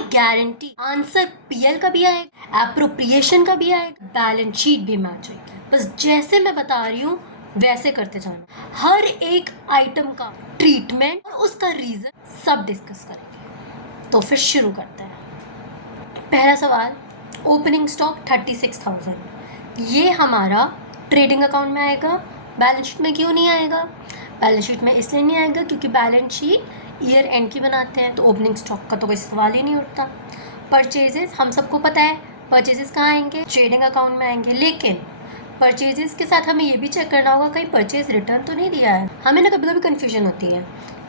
I guarantee answer PL का भी आएगा, एप्रोप्रिएशन का भी आएगा, बैलेंस शीट भी मैच होगी। बस जैसे मैं बता रही हूँ वैसे करते जाना। हर एक आइटम का ट्रीटमेंट और उसका रीजन सब डिस्कस करेंगे। तो फिर शुरू करते हैं। पहला सवाल, ओपनिंग स्टॉक 36,000, ये हमारा ट्रेडिंग अकाउंट में आएगा, बैलेंस शीट में क्यों नहीं आएगा? बैलेंस शीट में इसलिए नहीं आएगा क्योंकि बैलेंस शीट ईयर एंड की बनाते हैं, तो ओपनिंग स्टॉक का तो कोई सवाल ही नहीं उठता। परचेजेस हम सबको पता है, परचेजेस कहाँ आएंगे? ट्रेडिंग अकाउंट में आएंगे। लेकिन परचेजेस के साथ हमें ये भी चेक करना होगा कहीं परचेज रिटर्न तो नहीं दिया है। हमें ना कभी कभी कन्फ्यूजन होती है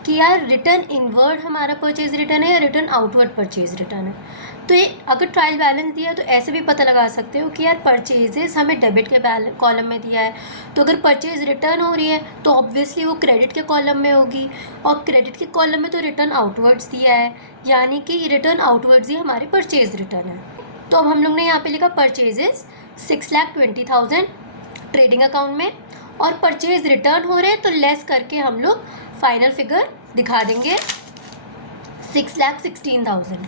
कि यार रिटर्न इनवर्ड हमारा परचेज रिटर्न है या रिटर्न आउटवर्ड परचेज रिटर्न है। तो ये अगर ट्रायल बैलेंस दिया है तो ऐसे भी पता लगा सकते हो कि यार परचेजेस हमें डेबिट के कॉलम में दिया है, तो अगर परचेज रिटर्न हो रही है तो ऑब्वियसली वो क्रेडिट के कॉलम में होगी, और क्रेडिट के कॉलम में तो रिटर्न आउटवर्ड्स दिया है, यानी कि रिटर्न आउटवर्ड्स ही हमारे परचेज रिटर्न है। तो अब हम लोग ने यहाँ पे लिखा परचेजेस 6,20,000 ट्रेडिंग अकाउंट में, और परचेज रिटर्न हो रहे हैं तो लेस करके हम लोग फाइनल फिगर दिखा देंगे 6,16,000।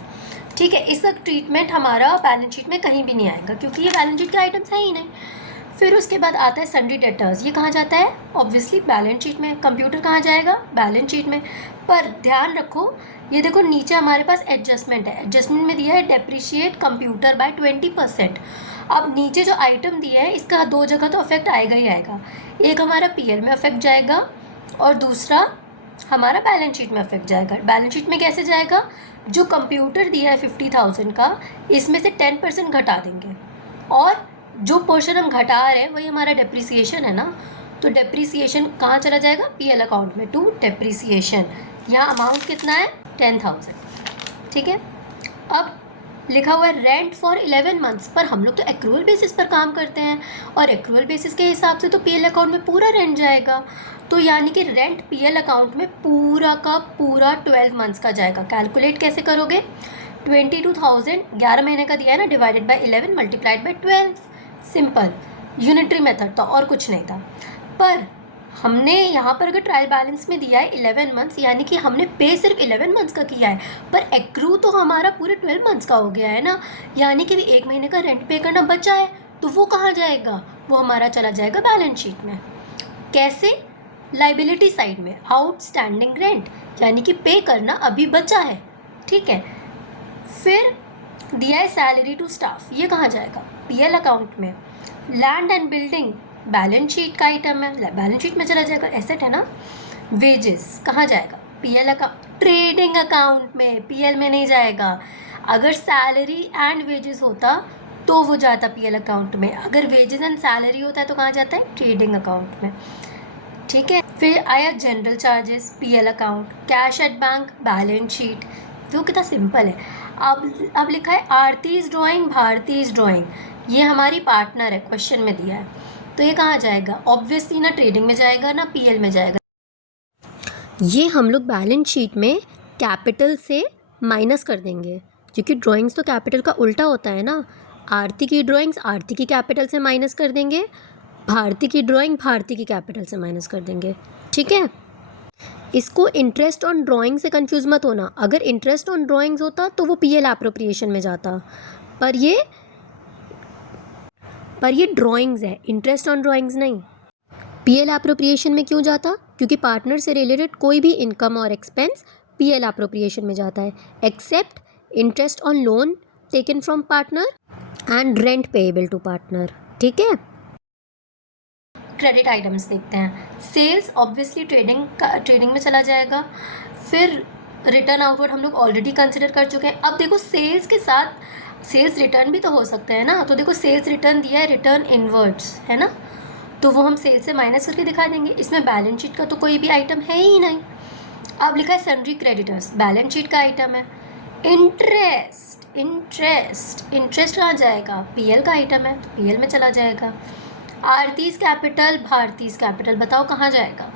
ठीक है, इसका ट्रीटमेंट हमारा बैलेंस शीट में कहीं भी नहीं आएगा क्योंकि ये बैलेंस शीट के आइटम्स है ही नहीं। फिर उसके बाद आता है सन्ड्री डेटर्स, ये कहाँ जाता है? ऑब्वियसली बैलेंस शीट में। कंप्यूटर कहाँ जाएगा? बैलेंस शीट में। पर ध्यान रखो, ये देखो नीचे हमारे पास एडजस्टमेंट है, एडजस्टमेंट में दिया है डेप्रिशिएट कंप्यूटर बाय 20%। अब नीचे जो आइटम दिया है इसका दो जगह तो अफेक्ट आएगा ही आएगा, एक हमारा पीएल में अफेक्ट जाएगा और दूसरा हमारा बैलेंस शीट में अफेक्ट जाएगा। बैलेंस शीट में कैसे जाएगा? जो कंप्यूटर दिया है 50,000 का, इसमें से 10% घटा देंगे, और जो पोर्शन हम घटा रहे हैं वही हमारा डेप्रिसिएशन है ना, तो डेप्रिसिएशन कहाँ चला जाएगा? पीएल अकाउंट में, टू डेप्रिसिएशन। यहाँ अमाउंट कितना है? 10,000। ठीक है, अब लिखा हुआ है रेंट फॉर 11 मंथ्स, पर हम लोग तो एक्रूअल बेसिस पर काम करते हैं, और एक्रूअल बेसिस के हिसाब से तो पीएल अकाउंट में पूरा रेंट जाएगा, तो यानी कि रेंट पीएल अकाउंट में पूरा का पूरा 12 मंथ्स का जाएगा। कैलकुलेट कैसे करोगे? 22,000 11 महीने का दिया है ना, divided by 11 multiplied by 12, simple unitary method था और कुछ नहीं था। पर हमने यहाँ पर अगर ट्रायल बैलेंस में दिया है 11 मंथ्स, यानी कि हमने पे सिर्फ 11 मंथ्स का किया है, पर एक्रू तो हमारा पूरे 12 मंथ्स का हो गया है ना, यानी कि भी 1 महीने का रेंट पे करना बचा है, तो वो कहाँ जाएगा? वो हमारा चला जाएगा बैलेंस शीट में। कैसे? लाइबिलिटी साइड में, आउटस्टैंडिंग रेंट, यानी कि पे करना अभी बचा है। ठीक है, फिर दिया है सैलरी टू स्टाफ, ये कहाँ जाएगा? पीएल अकाउंट में। Land and building balance sheet का आइटम है, बैलेंस शीट में चला जाएगा, एसेट है ना। वेजेस कहाँ जाएगा? पीएल अकाउंट, ट्रेडिंग अकाउंट में, पीएल में नहीं जाएगा। अगर सैलरी एंड वेजेस होता तो वो जाता पीएल अकाउंट में, अगर वेजेस एंड सैलरी होता है तो कहाँ जाता है? ट्रेडिंग अकाउंट में। ठीक है, फिर आया general charges, PL account. Cash at bank, balance sheet. तो कितना सिंपल है। अब लिखा है आरतीज ड्राइंग, भारतीज ड्राइंग, ये हमारी पार्टनर है, क्वेश्चन में दिया है, तो ये कहाँ जाएगा? ऑब्वियसली ना ट्रेडिंग में जाएगा ना पीएल में जाएगा। ये हम लोग बैलेंस शीट में कैपिटल से माइनस कर देंगे, क्योंकि ड्राइंग्स तो कैपिटल का उल्टा होता है ना। आरती की ड्राइंग्स आरती की कैपिटल से माइनस कर देंगे, भारती की ड्राइंग भारती की कैपिटल से माइनस कर देंगे। ठीक है, इसको इंटरेस्ट ऑन ड्राइंग से कंफ्यूज मत होना, अगर इंटरेस्ट ऑन ड्राइंग्स होता तो वो पीएल एप्रोप्रिएशन में जाता, पर ये ड्राइंग्स है, इंटरेस्ट ऑन ड्राइंग्स नहीं। पीएल एप्रोप्रिएशन में क्यों जाता? क्योंकि पार्टनर से रिलेटेड कोई भी इनकम और एक्सपेंस पीएल एप्रोप्रिएशन में जाता है, except interest on loan taken from partner and rent payable to partner. ठीक है, क्रेडिट आइटम्स देखते हैं। सेल्स ऑब्वियसली ट्रेडिंग में चला जाएगा। फिर रिटर्न आउटवर्ड हम लोग ऑलरेडी कंसिडर कर चुके हैं। अब देखो सेल्स के साथ सेल्स रिटर्न भी तो हो सकता है ना, तो देखो सेल्स रिटर्न दिया है, रिटर्न इनवर्ड्स है ना, तो वो हम सेल्स से माइनस करके दिखा देंगे। इसमें बैलेंस शीट का तो कोई भी आइटम है ही नहीं। अब लिखा है सन्ड्री क्रेडिटर्स, बैलेंस शीट का आइटम है। इंटरेस्ट कहाँ जाएगा? पीएल का आइटम है, पीएल में चला जाएगा। आरतीज कैपिटल, भारतीज कैपिटल, बताओ कहाँ जाएगा?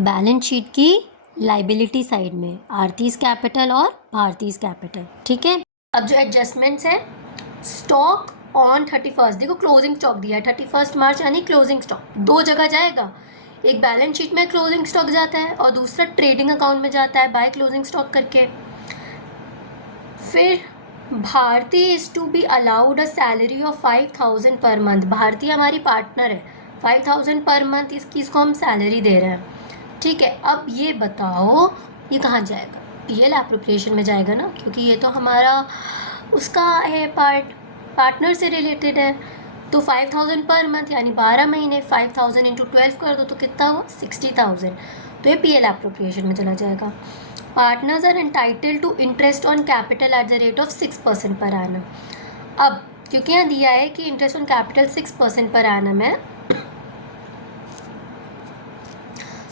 बैलेंस शीट की लाइबिलिटी साइड में, आरतीज कैपिटल और भारतीज कैपिटल। ठीक है, अब जो एडजस्टमेंट्स है, स्टॉक ऑन 31, देखो क्लोजिंग स्टॉक दिया है 31 मार्च, यानी क्लोजिंग स्टॉक दो जगह जाएगा, एक बैलेंस शीट में क्लोजिंग स्टॉक जाता है और दूसरा ट्रेडिंग अकाउंट में जाता है बाय क्लोजिंग स्टॉक करके। फिर Bharti is to be allowed a salary of 5,000 per month. Bharti हमारी पार्टनर है, 5,000 पर मंथ इसको हम सैलरी दे रहे हैं, ठीक है। अब ये बताओ ये कहाँ जाएगा? पीएल एप्रोप्रिएशन में जाएगा ना, क्योंकि ये तो हमारा उसका है, पार्टनर से रिलेटेड है। तो 5,000 पर मंथ यानी 12 महीने, 5,000 इंटू 12 कर दो तो कितना हुआ? 60,000। तो ये पीएल एप्रोप्रिएशन में चला जाएगा। Partners are entitled to interest on capital at the rate of 6% per annum. अब क्योंकि यहाँ दिया है कि interest on capital 6% per annum है,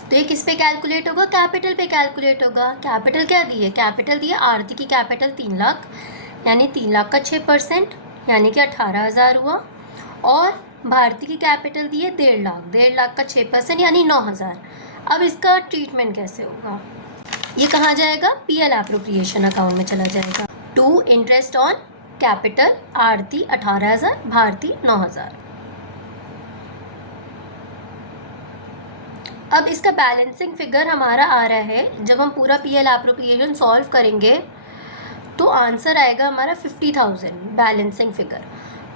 तो ये किस पे कैलकुलेट होगा? कैपिटल पे कैलकुलेट होगा। कैपिटल क्या दी है? कैपिटल दी है आरती की कैपिटल 3 लाख, यानी 3 लाख का 6% यानी कि 18,000 हुआ। और भारती की कैपिटल दी है 1.5 लाख, 1.5 लाख का 6% यानी 9,000। अब इसका ट्रीटमेंट कैसे होगा? ये कहाँ जाएगा? पीएल एप्रोप्रिएशन अकाउंट में चला जाएगा। टू इंटरेस्ट ऑन कैपिटल, आरती 18,000, भारती 9,000। अब इसका बैलेंसिंग फिगर हमारा आ रहा है, जब हम पूरा पीएल एप्रोप्रिएशन सॉल्व करेंगे तो आंसर आएगा हमारा 50,000 बैलेंसिंग फिगर।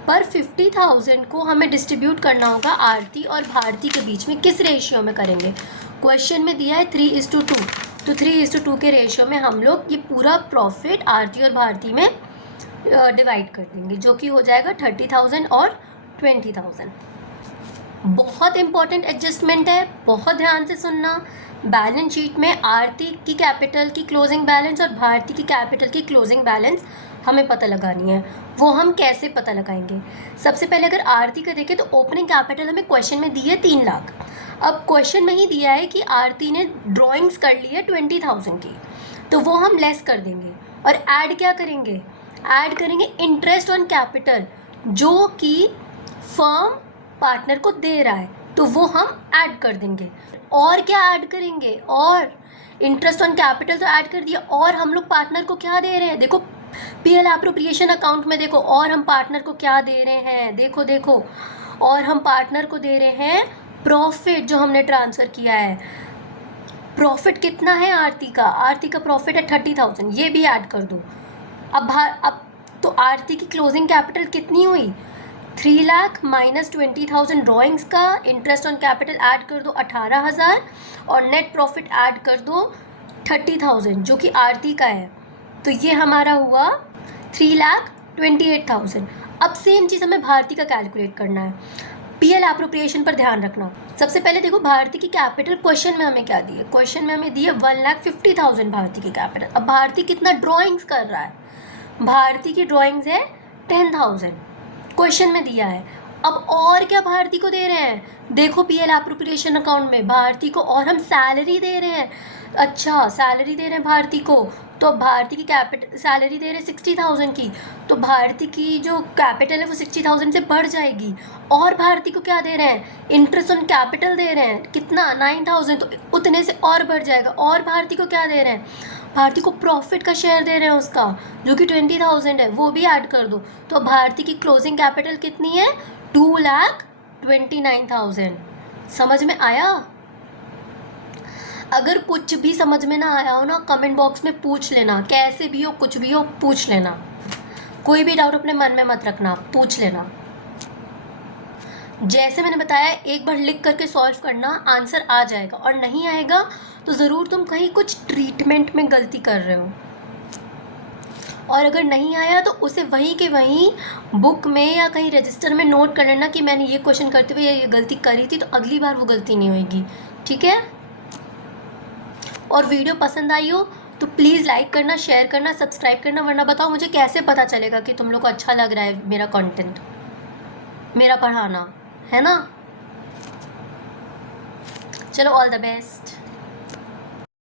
पर 50,000 को हमें डिस्ट्रीब्यूट करना होगा आरती और भारती के बीच में। किस रेशियो में करेंगे? क्वेश्चन में दिया है 3:2, तो 3:2 के रेशियो में हम लोग ये पूरा प्रॉफिट आरती और भारती में डिवाइड कर देंगे, जो कि हो जाएगा 30,000 और 20,000। बहुत इंपॉर्टेंट एडजस्टमेंट है, बहुत ध्यान से सुनना। बैलेंस शीट में आरती की कैपिटल की क्लोजिंग बैलेंस और भारती की कैपिटल की क्लोजिंग बैलेंस हमें पता लगानी है। वो हम कैसे पता लगाएंगे? सबसे पहले अगर आरती का देखें तो ओपनिंग कैपिटल हमें क्वेश्चन में दी है 3 लाख। अब क्वेश्चन में ही दिया है कि आरती ने ड्राइंग्स कर ली है 20,000 की, तो वो हम लेस कर देंगे और ऐड क्या करेंगे? ऐड करेंगे इंटरेस्ट ऑन कैपिटल जो कि फर्म पार्टनर को दे रहा है, तो वो हम ऐड कर देंगे। और क्या ऐड करेंगे? और इंटरेस्ट ऑन कैपिटल तो ऐड कर दिया, और हम लोग पार्टनर को क्या दे रहे हैं? देखो पीएल एप्रोप्रिएशन अकाउंट में देखो, और हम पार्टनर को क्या दे रहे हैं? देखो और हम पार्टनर को दे रहे हैं प्रॉफिट जो हमने ट्रांसफ़र किया है। प्रॉफिट कितना है आरती का? आरती का प्रॉफिट है 30,000, ये भी ऐड कर दो। अब तो आरती की क्लोजिंग कैपिटल कितनी हुई? 3 लाख माइनस 20,000 ड्राइंग्स का, इंटरेस्ट ऑन कैपिटल ऐड कर दो 18,000 और नेट प्रॉफिट ऐड कर दो 30,000 जो कि आरती का है। तो ये हमारा हुआ 3,28,000। अब सेम चीज़ हमें भारती का कैलकुलेट करना है। पीएल एप्रोप्रिएशन पर ध्यान रखना। सबसे पहले देखो भारती की कैपिटल क्वेश्चन में हमें क्या दी है? क्वेश्चन में हमें दी है 1,50,000 भारती की कैपिटल। अब भारती कितना ड्राइंग्स कर रहा है? भारती की ड्राइंग्स है 10,000, क्वेश्चन में दिया है। अब और क्या भारती को दे रहे हैं? देखो पीएल एप्रोप्रिएशन अकाउंट में भारती को और हम सैलरी दे रहे हैं। अच्छा सैलरी दे रहे हैं भारती को, तो भारती की कैपिटल सैलरी दे रहे हैं 60,000 की, तो भारती की जो कैपिटल है वो 60,000 से बढ़ जाएगी। और भारती को क्या दे रहे हैं? इंटरेस्ट ऑन कैपिटल दे रहे हैं, कितना? 9,000, तो उतने से और बढ़ जाएगा। और भारती को क्या दे रहे हैं? भारती को प्रॉफिट का शेयर दे रहे हैं उसका, जो कि 20,000 है, वो भी ऐड कर दो। तो भारती की क्लोजिंग कैपिटल कितनी है? 2,29,000। समझ में आया? अगर कुछ भी समझ में ना आया हो ना, कमेंट बॉक्स में पूछ लेना, कैसे भी हो, कुछ भी हो, पूछ लेना। कोई भी डाउट अपने मन में मत रखना, पूछ लेना। जैसे मैंने बताया एक बार लिख करके सॉल्व करना, आंसर आ जाएगा। और नहीं आएगा तो ज़रूर तुम कहीं कुछ ट्रीटमेंट में गलती कर रहे हो, और अगर नहीं आया तो उसे वहीं के वहीं बुक में या कहीं रजिस्टर में नोट कर लेना कि मैंने ये क्वेश्चन करते हुए ये गलती करी थी, तो अगली बार वो गलती नहीं होगी, ठीक है। और वीडियो पसंद आई हो तो प्लीज़ लाइक करना, शेयर करना, सब्सक्राइब करना, वरना बताओ मुझे कैसे पता चलेगा कि तुम लोग को अच्छा लग रहा है मेरा कंटेंट, मेरा पढ़ाना, है ना। चलो ऑल द बेस्ट।